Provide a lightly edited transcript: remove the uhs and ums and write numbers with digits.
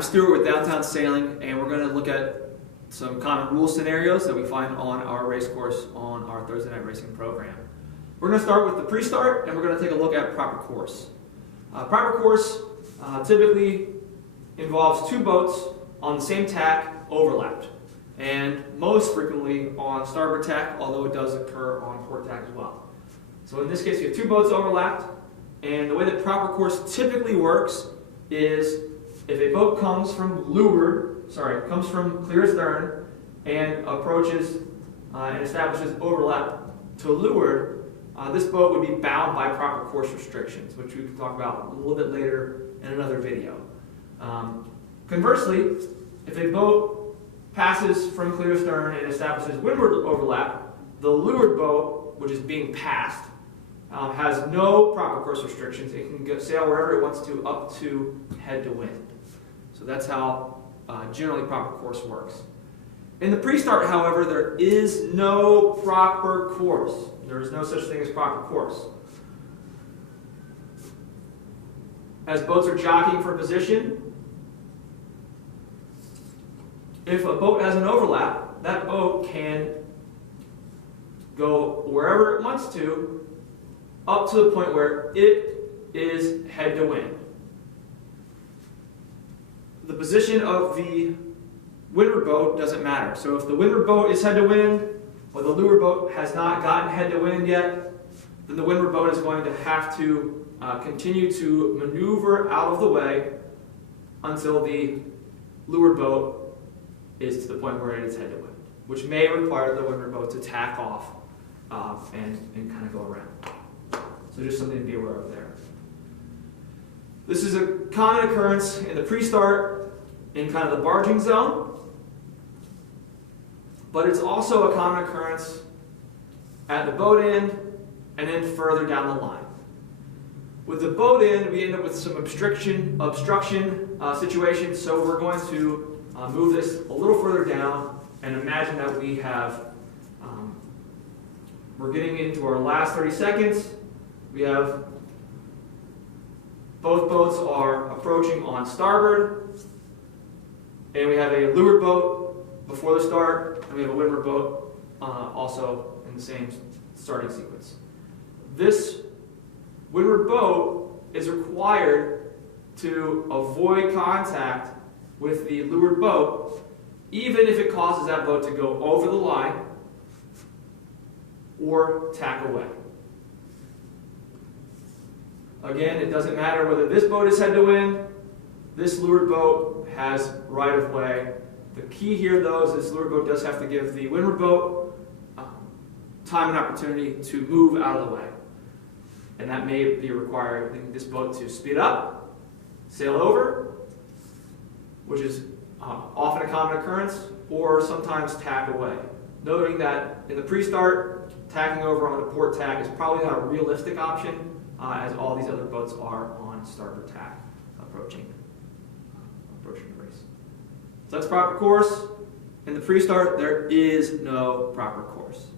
I'm Stuart with Downtown Sailing, and we're going to look at some common rule scenarios that we find on our race course on our Thursday night racing program. We're going to start with the pre-start, and we're going to take a look at proper course. Proper course typically involves two boats on the same tack overlapped, and most frequently on starboard tack, although it does occur on port tack as well. So in this case, we have two boats overlapped, and the way that proper course typically works is if a boat comes from clear stern and approaches and establishes overlap to leeward, this boat would be bound by proper course restrictions, which we can talk about a little bit later in another video. Conversely, if a boat passes from clear stern and establishes windward overlap, the leeward boat, which is being passed, has no proper course restrictions. It can sail wherever it wants to up to head to wind. So that's how generally proper course works. In the pre-start, however, there is no proper course. There is no such thing as proper course. As boats are jockeying for position, if a boat has an overlap, that boat can go wherever it wants to up to the point where it is head to wind. The position of the windward boat doesn't matter. So if the windward boat is head to wind, but the leeward boat has not gotten head to wind yet, then the windward boat is going to have to continue to maneuver out of the way until the leeward boat is to the point where it is head to wind, which may require the windward boat to tack off and kind of go around. So just something to be aware of there. This is a common occurrence in the pre-start in kind of the barging zone, but it's also a common occurrence at the boat end and then further down the line. With the boat end, we end up with some obstruction situations, so we're going to move this a little further down and imagine that we have, we're getting into our last 30 seconds. We have both boats are approaching on starboard, and we have a leeward boat before the start, and we have a windward boat also in the same starting sequence. This windward boat is required to avoid contact with the leeward boat, even if it causes that boat to go over the line or tack away. Again, it doesn't matter whether this boat is head to wind, this leeward boat has right of way. The key here, though, is this leeward boat does have to give the windward boat time and opportunity to move out of the way. And that may be requiring this boat to speed up, sail over, which is often a common occurrence, or sometimes tack away. Noting that in the pre-start, tacking over on the port tack is probably not a realistic option, as all these other boats are on starboard tack approaching the race. So that's proper course. In the pre-start, there is no proper course.